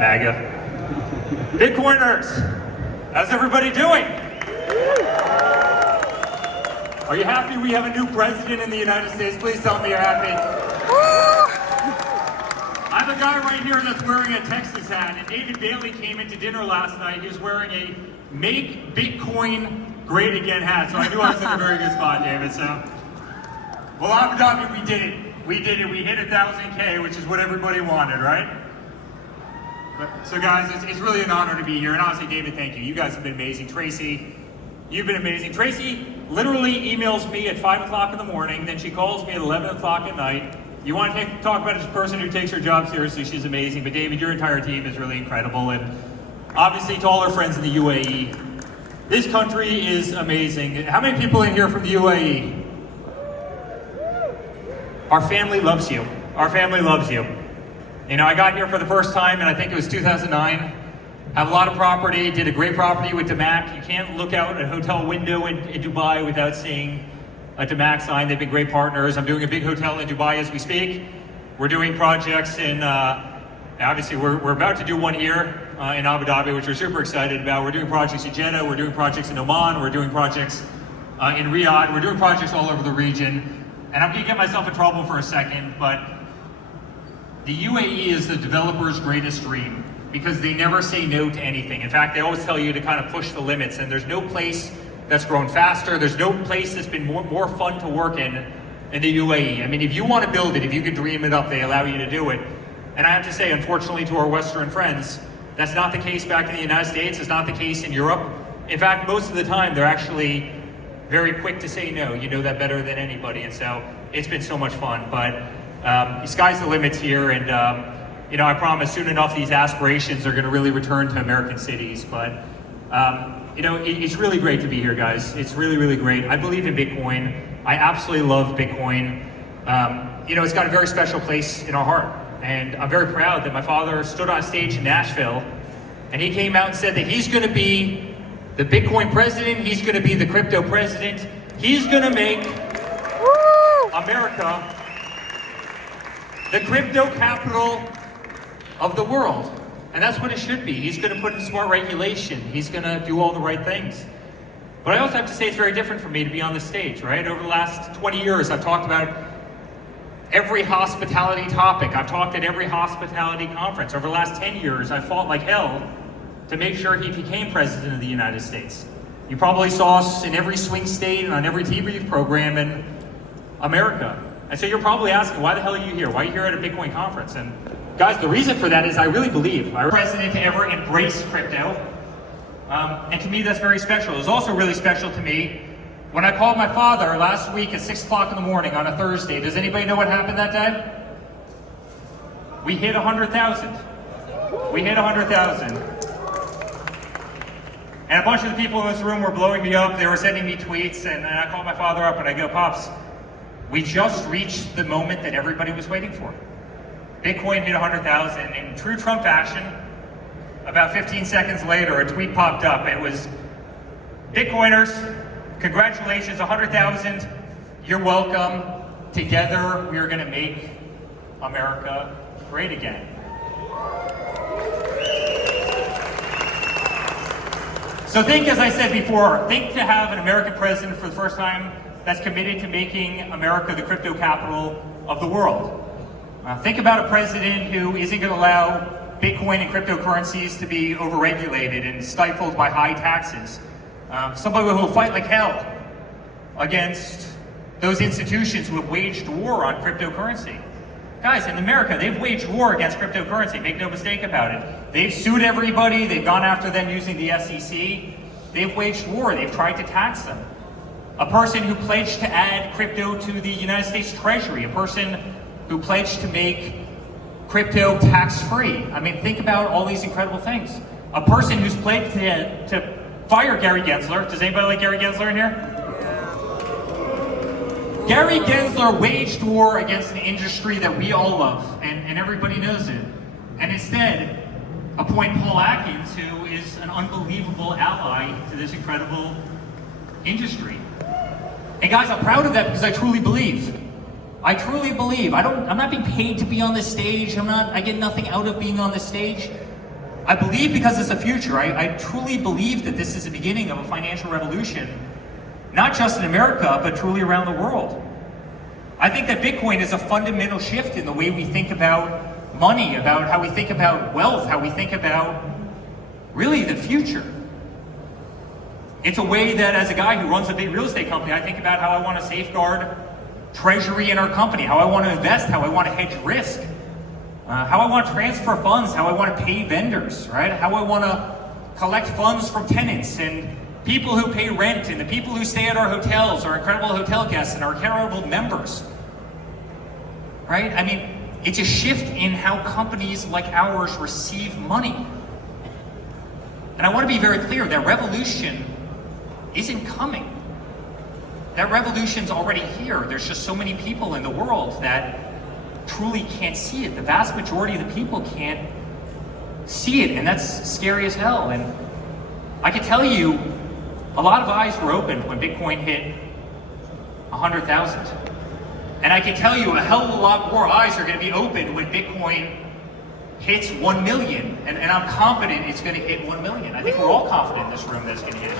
MAGA. Bitcoiners, how's everybody doing? Are you happy we have a new president in the United States? Please tell me you're happy. I have a guy right here that's wearing a Texas hat, and David Bailey came into dinner last night. He was wearing a Make Bitcoin Great Again hat, so I knew I was in a very good spot, David. So, well, Abu Dhabi, we did it. We did it. We hit 1,000K, which is what everybody wanted, right? So guys, it's really an honor to be here, and honestly, David, thank you. You guys have been amazing. Tracy, you've been amazing. Tracy literally emails me at 5 o'clock in the morning, then she calls me at 11 o'clock at night. You want to talk about a person who takes her job seriously, she's amazing. But David, your entire team is really incredible, and obviously to all our friends in the UAE, this country is amazing. How many people in here from the UAE? Our family loves you. Our family loves you. You know, I got here for the first time, and I think it was 2009. Have a lot of property, did a great property with DMAC. You can't look out a hotel window in Dubai without seeing a DMAC sign. They've been great partners. I'm doing a big hotel in Dubai as we speak. We're doing projects in, obviously we're about to do one here in Abu Dhabi, which we're super excited about. We're doing projects in Jeddah, we're doing projects in Oman, we're doing projects in Riyadh, we're doing projects all over the region. And I'm gonna get myself in trouble for a second, but the UAE is the developer's greatest dream because they never say no to anything. In fact, they always tell you to kind of push the limits, and there's no place that's grown faster. There's no place that's been more fun to work in the UAE. I mean, if you want to build it, if you can dream it up, they allow you to do it. And I have to say, unfortunately, to our Western friends, that's not the case back in the United States. It's not the case in Europe. In fact, most of the time, they're actually very quick to say no. You know that better than anybody. And so it's been so much fun. But the sky's the limit here. And, you know, I promise soon enough, these aspirations are going to really return to American cities. But, you know, it's really great to be here, guys. It's really, really great. I believe in Bitcoin. I absolutely love Bitcoin. You know, it's got a very special place in our heart. And I'm very proud that my father stood on stage in Nashville, and he came out and said that he's going to be the Bitcoin president. He's going to be the crypto president. He's going to make America the crypto capital of the world. And that's what it should be. He's going to put in smart regulation. He's going to do all the right things. But I also have to say it's very different for me to be on the stage, right? Over the last 20 years, I've talked about every hospitality topic. I've talked at every hospitality conference. Over the last 10 years, I fought like hell to make sure he became president of the United States. You probably saw us in every swing state and on every TV program in America. And so you're probably asking, why the hell are you here? Why are you here at a Bitcoin conference? And guys, the reason for that is I really believe I'm the president to ever embrace crypto. And to me, that's very special. It was also really special to me when I called my father last week at 6 o'clock in the morning on a Thursday. Does anybody know what happened that day? We hit 100,000. We hit 100,000. And a bunch of the people in this room were blowing me up. They were sending me tweets, and I called my father up and I go, Pops, we just reached the moment that everybody was waiting for. Bitcoin hit 100,000. In true Trump fashion, about 15 seconds later, a tweet popped up. It was, Bitcoiners, congratulations, 100,000. You're welcome. Together, we are going to make America great again. So think, as I said before, think to have an American president for the first time that's committed to making America the crypto capital of the world. Think about a president who isn't going to allow Bitcoin and cryptocurrencies to be overregulated and stifled by high taxes. Somebody who will fight like hell against those institutions who have waged war on cryptocurrency. Guys, in America, they've waged war against cryptocurrency, make no mistake about it. They've sued everybody, they've gone after them using the SEC. They've waged war, they've tried to tax them. A person who pledged to add crypto to the United States Treasury, a person who pledged to make crypto tax-free. I mean, think about all these incredible things. A person who's pledged to fire Gary Gensler. Does anybody like Gary Gensler in here? Gary Gensler waged war against an industry that we all love, and everybody knows it. And instead, appoint Paul Atkins, who is an unbelievable ally to this incredible industry. And guys, I'm proud of that because I truly believe. I truly believe. I'm not being paid to be on this stage. I get nothing out of being on this stage. I believe because it's the future. I truly believe that this is the beginning of a financial revolution, not just in America, but truly around the world. I think that Bitcoin is a fundamental shift in the way we think about money, about how we think about wealth, how we think about really the future. It's a way that, as a guy who runs a big real estate company, I think about how I want to safeguard treasury in our company, how I want to invest, how I want to hedge risk, how I want to transfer funds, how I want to pay vendors, right? How I want to collect funds from tenants and people who pay rent and the people who stay at our hotels, our incredible hotel guests and our incredible members, right? I mean, it's a shift in how companies like ours receive money. And I want to be very clear, that revolution isn't coming. That revolution's already here. There's just so many people in the world that truly can't see it. The vast majority of the people can't see it, and that's scary as hell. And I can tell you, a lot of eyes were opened when Bitcoin hit 100,000. And I can tell you a hell of a lot more eyes are going to be opened when Bitcoin hits 1 million. And I'm confident it's going to hit 1 million. I think we're all confident in this room that it's going to hit it.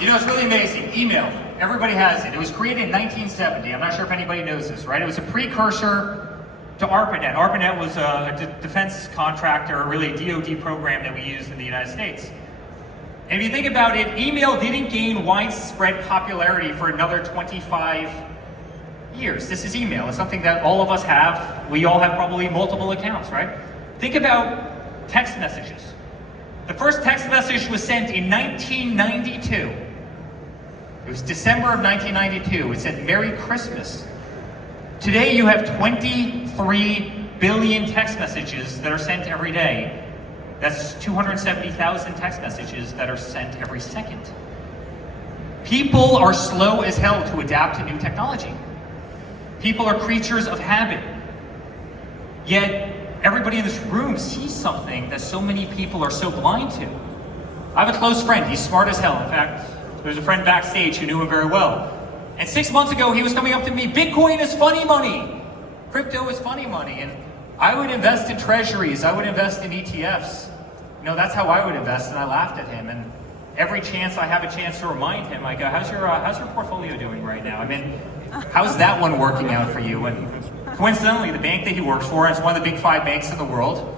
You know, it's really amazing. Email. Everybody has it. It was created in 1970. I'm not sure if anybody knows this, right? It was a precursor to ARPANET. ARPANET was a defense contractor, really a DoD program that we used in the United States. And if you think about it, email didn't gain widespread popularity for another 25 years. This is email. It's something that all of us have. We all have probably multiple accounts, right? Think about text messages. The first text message was sent in 1992. It was December of 1992. It said, "Merry Christmas." Today you have 23 billion text messages that are sent every day. That's 270,000 text messages that are sent every second. People are slow as hell to adapt to new technology. People are creatures of habit. Yet everybody in this room sees something that so many people are so blind to. I have a close friend. He's smart as hell. In fact, there's a friend backstage who knew him very well. And 6 months ago, he was coming up to me, "Bitcoin is funny money. Crypto is funny money." And I would invest in treasuries. I would invest in ETFs. You know, that's how I would invest. And I laughed at him. And every chance I have a chance to remind him, I go, how's your portfolio doing right now? I mean, how's that one working out for you? And coincidentally, the bank that he works for, and it's one of the big 5 banks in the world,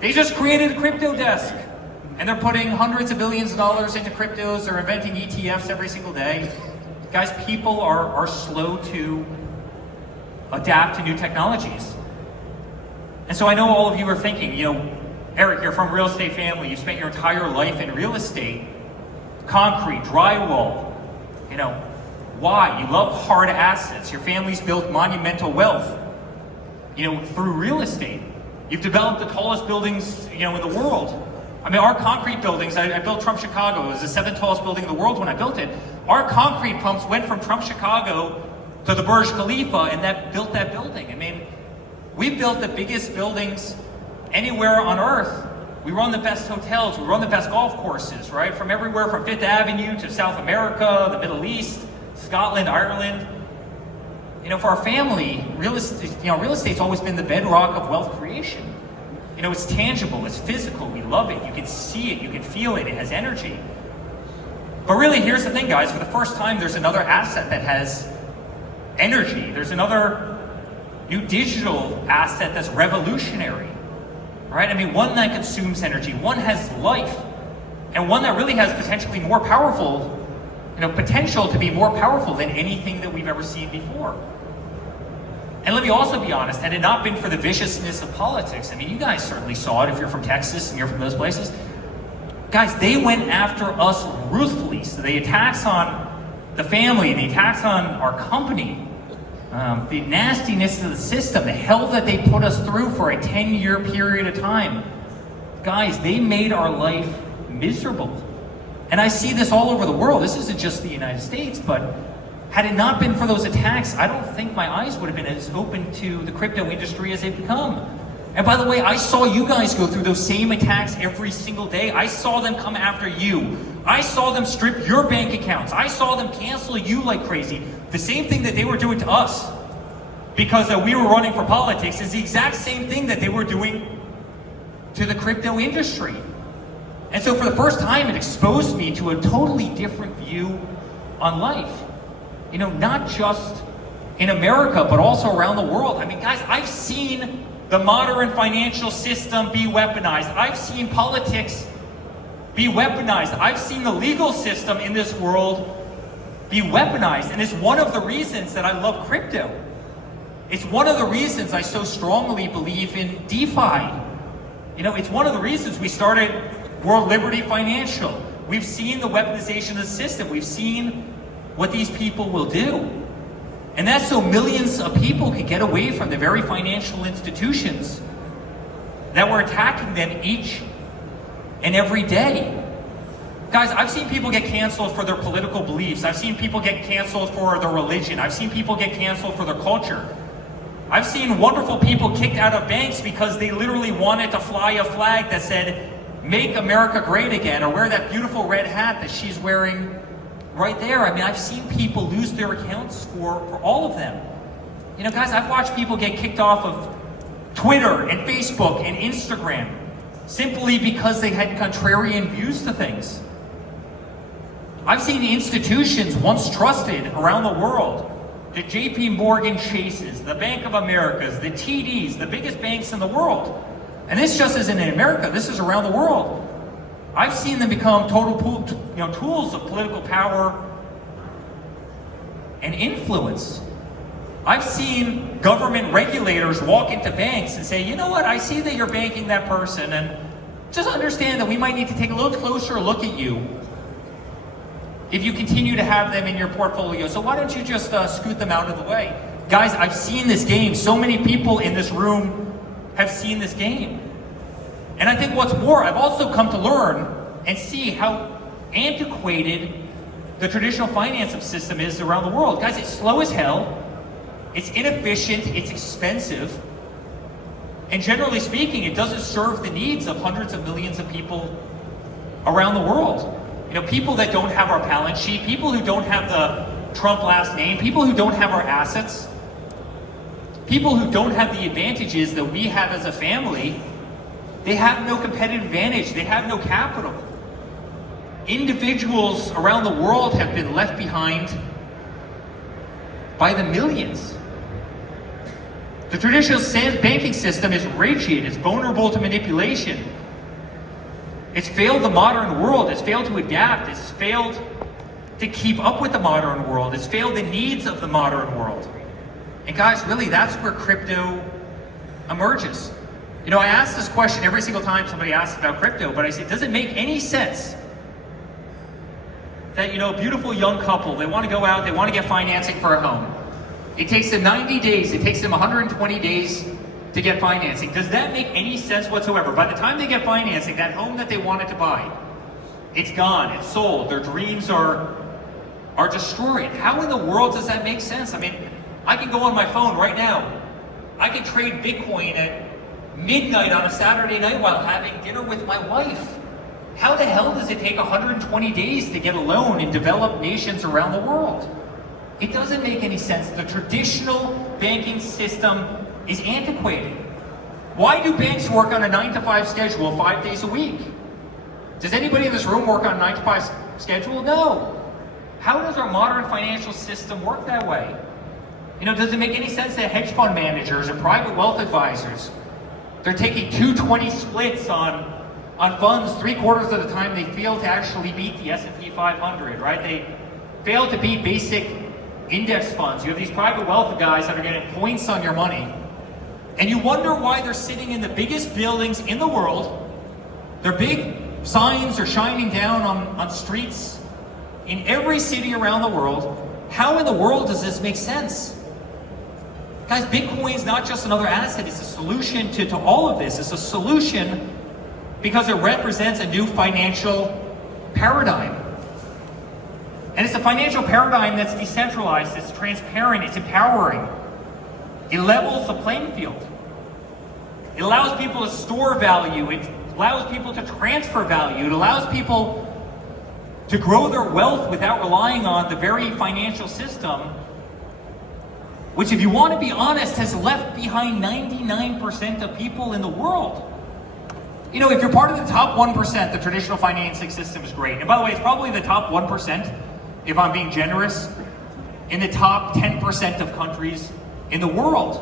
they just created a crypto desk. And they're putting hundreds of billions of dollars into cryptos. They're inventing ETFs every single day. Guys, people are slow to adapt to new technologies. And so I know all of you are thinking, you know, Eric, you're from a real estate family. You spent your entire life in real estate, concrete, drywall. You know, why? You love hard assets. Your family's built monumental wealth, you know, through real estate. You've developed the tallest buildings, you know, in the world. I mean, our concrete buildings, I built Trump Chicago. It was the 7th tallest building in the world when I built it. Our concrete pumps went from Trump Chicago to the Burj Khalifa, and that built that building. I mean, we built the biggest buildings anywhere on earth. We run the best hotels, we run the best golf courses, right? From everywhere from 5th Avenue to South America, the Middle East, Scotland, Ireland. You know, for our family, real estate's always been the bedrock of wealth creation. You know, it's tangible, it's physical, we love it, you can see it, you can feel it, it has energy. But really, here's the thing, guys, for the first time, there's another asset that has energy. There's another new digital asset that's revolutionary, right? I mean, one that consumes energy, one has life, and one that really has potentially more powerful, you know, potential to be more powerful than anything that we've ever seen before. And let me also be honest, had it not been for the viciousness of politics, I mean, you guys certainly saw it if you're from Texas and you're from those places. Guys, they went after us ruthlessly. So the attacks on the family, the attacks on our company, the nastiness of the system, the hell that they put us through for a 10-year period of time. Guys, they made our life miserable. And I see this all over the world. This isn't just the United States, but had it not been for those attacks, I don't think my eyes would have been as open to the crypto industry as they've become. And by the way, I saw you guys go through those same attacks every single day. I saw them come after you. I saw them strip your bank accounts. I saw them cancel you like crazy. The same thing that they were doing to us. because we were running for politics is the exact same thing that they were doing to the crypto industry. And so for the first time, it exposed me to a totally different view on life. You know, not just in America, but also around the world. I mean, guys, I've seen the modern financial system be weaponized. I've seen politics be weaponized. I've seen the legal system in this world be weaponized. And it's one of the reasons that I love crypto. It's one of the reasons I so strongly believe in DeFi. You know, it's one of the reasons we started World Liberty Financial. We've seen the weaponization of the system. We've seen what these people will do. And that's so millions of people can get away from the very financial institutions that were attacking them each and every day. Guys, I've seen people get canceled for their political beliefs. I've seen people get canceled for their religion. I've seen people get canceled for their culture. I've seen wonderful people kicked out of banks because they literally wanted to fly a flag that said, "Make America Great Again," or wear that beautiful red hat that she's wearing right there. I mean, I've seen people lose their accounts for all of them. You know, guys, I've watched people get kicked off of Twitter and Facebook and Instagram simply because they had contrarian views to things. I've seen institutions once trusted around the world, the JP Morgan Chases, the Bank of Americas, the TDs, the biggest banks in the world. And this just isn't in America, this is around the world. I've seen them become total tools of political power and influence. I've seen government regulators walk into banks and say, "You know what, I see that you're banking that person, and just understand that we might need to take a little closer look at you if you continue to have them in your portfolio. So why don't you just scoot them out of the way?" Guys, I've seen this game. So many people in this room have seen this game. And I think what's more, I've also come to learn and see how antiquated the traditional financial system is around the world. Guys, it's slow as hell, it's inefficient, it's expensive, and generally speaking, it doesn't serve the needs of hundreds of millions of people around the world. You know, people that don't have our balance sheet, people who don't have the Trump last name, people who don't have our assets, people who don't have the advantages that we have as a family. They have no competitive advantage, they have no capital. Individuals around the world have been left behind by the millions. The traditional banking system is rigid, it's vulnerable to manipulation. It's failed the modern world, it's failed to adapt, it's failed to keep up with the modern world, it's failed the needs of the modern world. And guys, really, that's where crypto emerges. You know, I ask this question every single time somebody asks about crypto, but I say, does it make any sense that, you know, a beautiful young couple, they want to go out, they want to get financing for a home. It takes them 90 days, it takes them 120 days to get financing. Does that make any sense whatsoever? By the time they get financing, that home that they wanted to buy, it's gone, it's sold, their dreams are destroyed. How in the world does that make sense? I mean, I can go on my phone right now. I can trade Bitcoin at midnight on a Saturday night while having dinner with my wife. How the hell does it take 120 days to get a loan in developed nations around the world? It doesn't make any sense. The traditional banking system is antiquated. Why do banks work on a 9-to-5 schedule 5 days a week? Does anybody in this room work on a 9-to-5 schedule? No. How does our modern financial system work that way? You know, does it make any sense that hedge fund managers and private wealth advisors, they're taking 220 splits on funds 3/4 of the time they fail to actually beat the S&P 500, right? They fail to beat basic index funds. You have these private wealth guys that are getting points on your money, and you wonder why they're sitting in the biggest buildings in the world. Their big signs are shining down on streets in every city around the world. How in the world does this make sense? Guys, Bitcoin is not just another asset, it's a solution to all of this. It's a solution because it represents a new financial paradigm. And it's a financial paradigm that's decentralized, it's transparent, it's empowering. It levels the playing field. It allows people to store value, it allows people to transfer value, it allows people to grow their wealth without relying on the very financial system which, if you want to be honest, has left behind 99% of people in the world. You know, if you're part of the top 1%, the traditional financing system is great. And by the way, it's probably the top 1%, if I'm being generous, in the top 10% of countries in the world.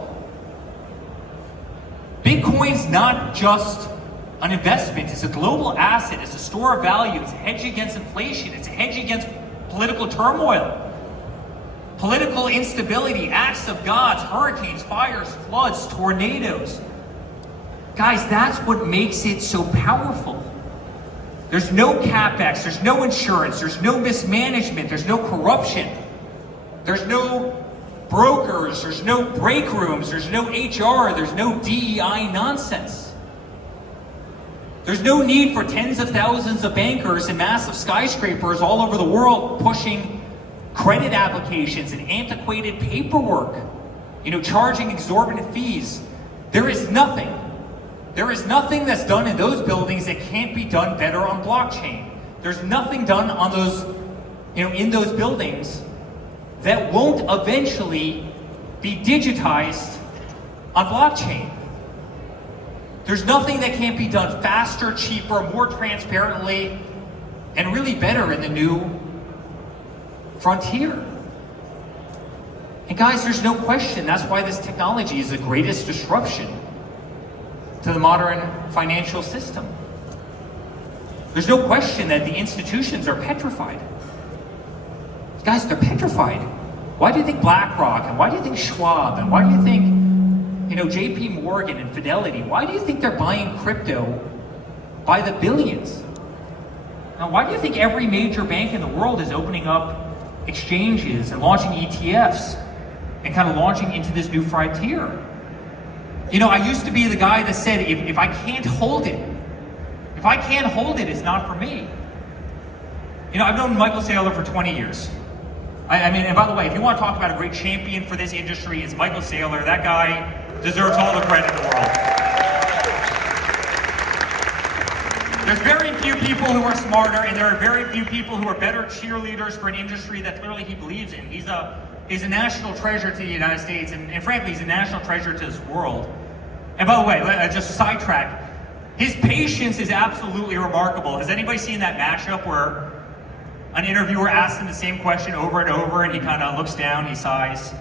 Bitcoin's not just an investment, it's a global asset, it's a store of value, it's a hedge against inflation, it's a hedge against political turmoil, political instability, acts of gods, hurricanes, fires, floods, tornadoes. Guys, that's what makes it so powerful. There's no capex, there's no insurance, there's no mismanagement, there's no corruption, there's no brokers, there's no break rooms, there's no HR, there's no DEI nonsense. There's no need for tens of thousands of bankers and massive skyscrapers all over the world pushing credit applications and antiquated paperwork, you know, charging exorbitant fees. There is nothing that's done in those buildings that can't be done better on blockchain. There's nothing done on those, you know, in those buildings that won't eventually be digitized on blockchain. There's nothing that can't be done faster, cheaper, more transparently, and really better in the new frontier. And guys, there's no question, that's why this technology is the greatest disruption to the modern financial system. There's no question that the institutions are petrified. Guys, they're petrified. Why do you think BlackRock, and why do you think Schwab, and why do you think, you know, JP Morgan and Fidelity, why do you think they're buying crypto by the billions? Now, why do you think every major bank in the world is opening up exchanges and launching ETFs and kind of launching into this new frontier? You know, I used to be the guy that said, if I can't hold it, it's not for me. You know, I've known Michael Saylor for 20 years. I mean, and by the way, if you want to talk about a great champion for this industry, it's Michael Saylor. That guy deserves all the credit in the world. There's very few people who are smarter, and there are very few people who are better cheerleaders for an industry that clearly he believes in. He's a national treasure to the United States, and frankly, he's a national treasure to this world. And by the way, just sidetrack, his patience is absolutely remarkable. Has anybody seen that mashup where an interviewer asks him the same question over and over, and he kind of looks down, he sighs,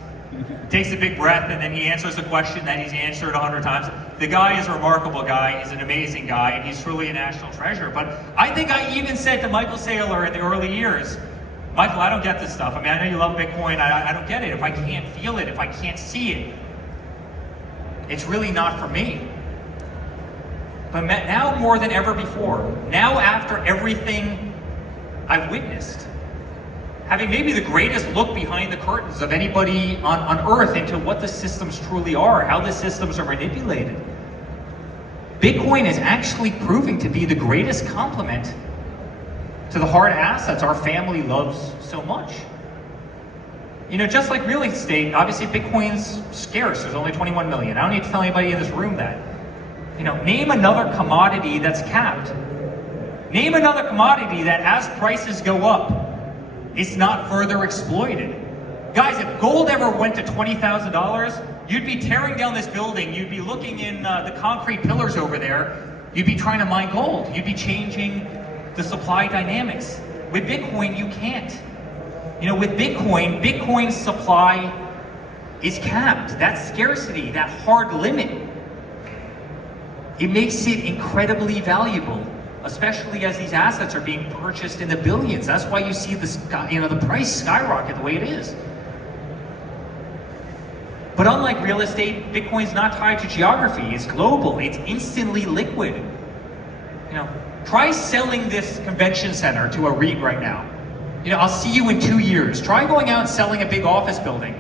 takes a big breath, and then he answers the question that he's answered 100 times. The guy is a remarkable guy, he's an amazing guy, and he's truly a national treasure. But I think I even said to Michael Saylor in the early years, Michael, I don't get this stuff. I mean, I know you love Bitcoin, I don't get it. If I can't feel it, if I can't see it, it's really not for me. But now more than ever before, now after everything I've witnessed, having maybe the greatest look behind the curtains of anybody on earth into what the systems truly are, how the systems are manipulated, Bitcoin is actually proving to be the greatest complement to the hard assets our family loves so much. You know, just like real estate, obviously Bitcoin's scarce. There's only 21 million. I don't need to tell anybody in this room that. You know, name another commodity that's capped. Name another commodity that as prices go up, it's not further exploited. Guys, if gold ever went to $20,000, you'd be tearing down this building, you'd be looking in the concrete pillars over there, you'd be trying to mine gold, you'd be changing the supply dynamics. With Bitcoin, you can't. You know, with Bitcoin's supply is capped. That scarcity, that hard limit, it makes it incredibly valuable, especially as these assets are being purchased in the billions. That's why you see the price skyrocket the way it is. But unlike real estate, Bitcoin's not tied to geography. It's global. It's instantly liquid. You know, try selling this convention center to a REIT right now. You know, I'll see you in 2 years. Try going out and selling a big office building.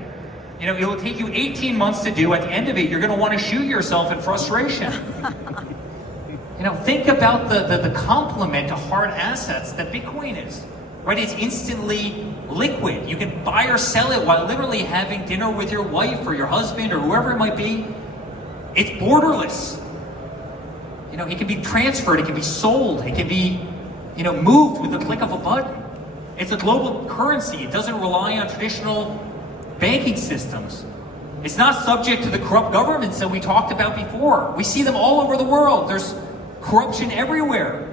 You know, it will take you 18 months to do. At the end of it, you're going to want to shoot yourself in frustration. You know, think about the complement to hard assets that Bitcoin is, right? It's instantly liquid. You can buy or sell it while literally having dinner with your wife or your husband or whoever it might be. It's borderless. You know, it can be transferred, it can be sold, it can be, you know, moved with the click of a button. It's a global currency. It doesn't rely on traditional banking systems. It's not subject to the corrupt governments that we talked about before. We see them all over the world. There's corruption everywhere.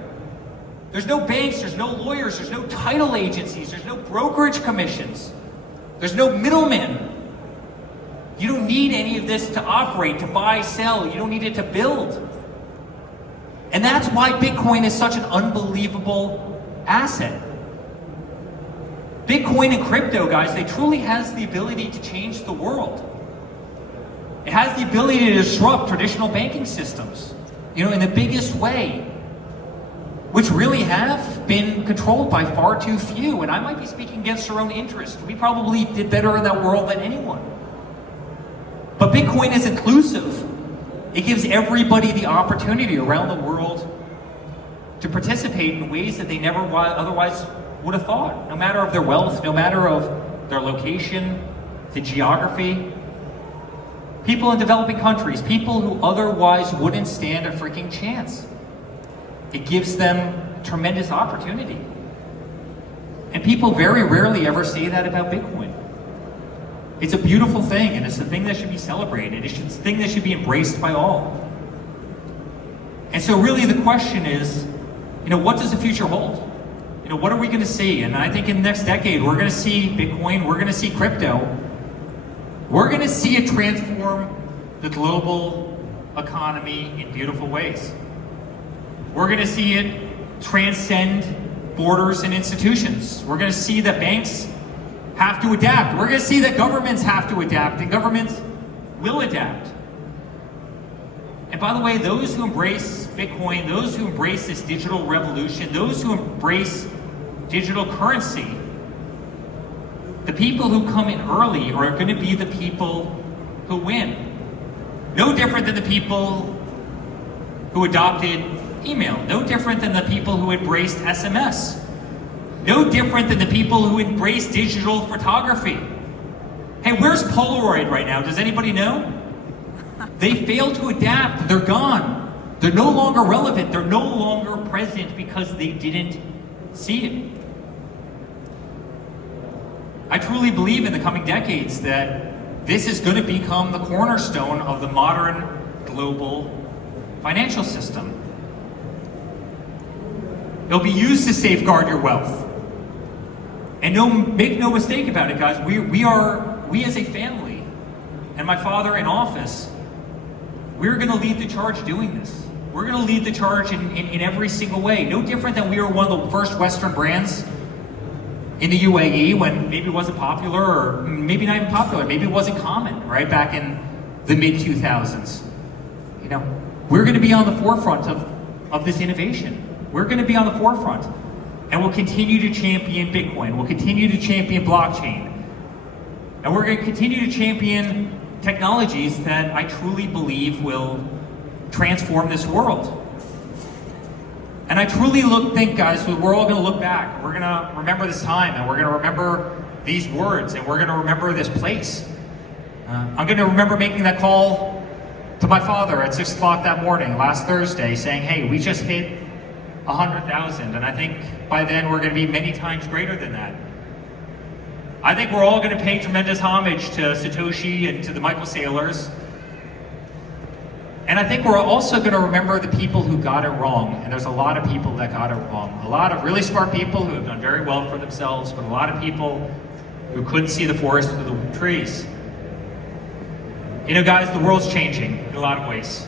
There's no banks, there's no lawyers, there's no title agencies, there's no brokerage commissions, there's no middlemen. You don't need any of this to operate, to buy, sell. You don't need it to build. And that's why Bitcoin is such an unbelievable asset. Bitcoin and crypto, guys, they truly has the ability to change the world. It has the ability to disrupt traditional banking systems, in the biggest way, which really have been controlled by far too few. And I might be speaking against our own interest. We probably did better in that world than anyone. But Bitcoin is inclusive. It gives everybody the opportunity around the world to participate in ways that they never otherwise would have thought, no matter of their wealth, no matter of their location, the geography. People in developing countries, people who otherwise wouldn't stand a freaking chance. It gives them tremendous opportunity. And people very rarely ever say that about Bitcoin. It's a beautiful thing, and it's a thing that should be celebrated. It's a thing that should be embraced by all. And so really the question is, what does the future hold? What are we going to see? And I think in the next decade, we're going to see Bitcoin, we're going to see crypto. We're going to see it transform the global economy in beautiful ways. We're going to see it transcend borders and institutions. We're going to see that banks have to adapt. We're going to see that governments have to adapt, and governments will adapt. And by the way, those who embrace Bitcoin, those who embrace this digital revolution, those who embrace digital currency, the people who come in early are going to be the people who win. No different than the people who adopted email. No different than the people who embraced SMS. No different than the people who embraced digital photography. Hey, where's Polaroid right now? Does anybody know? They failed to adapt. They're gone. They're no longer relevant. They're no longer present because they didn't see it. I truly believe in the coming decades that this is going to become the cornerstone of the modern global financial system. It'll be used to safeguard your wealth. And make no mistake about it, guys, we as a family, and my father in office, we're going to lead the charge doing this. We're going to lead the charge in every single way. No different than we were one of the first Western brands in the UAE when maybe it wasn't popular, or maybe not even popular, maybe it wasn't common, right, back in the mid-2000s. We're going to be on the forefront of this innovation. We're going to be on the forefront. And we'll continue to champion Bitcoin. We'll continue to champion blockchain. And we're going to continue to champion technologies that I truly believe will transform this world. And I truly think, guys, we're all going to look back. We're going to remember this time, and we're going to remember these words, and we're going to remember this place. I'm going to remember making that call to my father at 6 o'clock that morning, last Thursday, saying, hey, we just hit 100,000, and I think by then we're going to be many times greater than that. I think we're all going to pay tremendous homage to Satoshi and to the Michael Saylors. And I think we're also going to remember the people who got it wrong. And there's a lot of people that got it wrong. A lot of really smart people who have done very well for themselves, but a lot of people who couldn't see the forest through the trees. Guys, the world's changing in a lot of ways.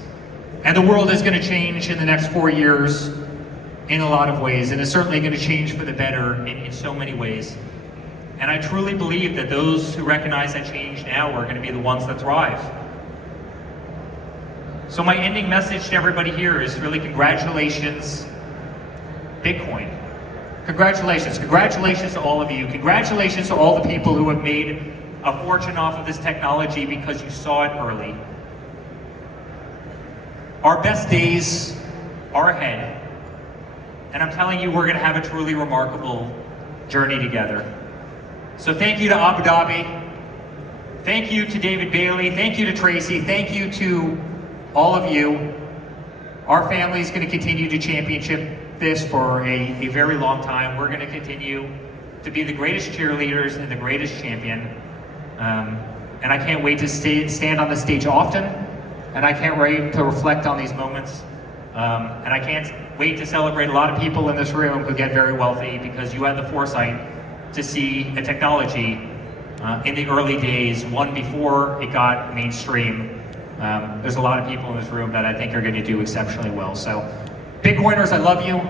And the world is going to change in the next 4 years in a lot of ways. And it's certainly going to change for the better in so many ways. And I truly believe that those who recognize that change now are going to be the ones that thrive. So my ending message to everybody here is really congratulations, Bitcoin. Congratulations. Congratulations to all of you. Congratulations to all the people who have made a fortune off of this technology because you saw it early. Our best days are ahead. And I'm telling you, we're going to have a truly remarkable journey together. So thank you to Abu Dhabi. Thank you to David Bailey. Thank you to Tracy. Thank you to all of you. Our family is going to continue to championship this for a very long time. We're going to continue to be the greatest cheerleaders and the greatest champion. And I can't wait to stand on the stage often, and I can't wait to reflect on these moments. And I can't wait to celebrate a lot of people in this room who get very wealthy because you had the foresight to see a technology in the early days, one before it got mainstream. There's a lot of people in this room that I think are going to do exceptionally well. So, Bitcoiners, I love you.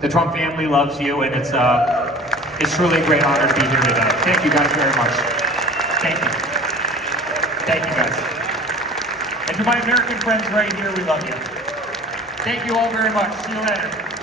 The Trump family loves you, and it's truly a great honor to be here today. Thank you guys very much. Thank you. Thank you guys. And to my American friends right here, we love you. Thank you all very much. See you later.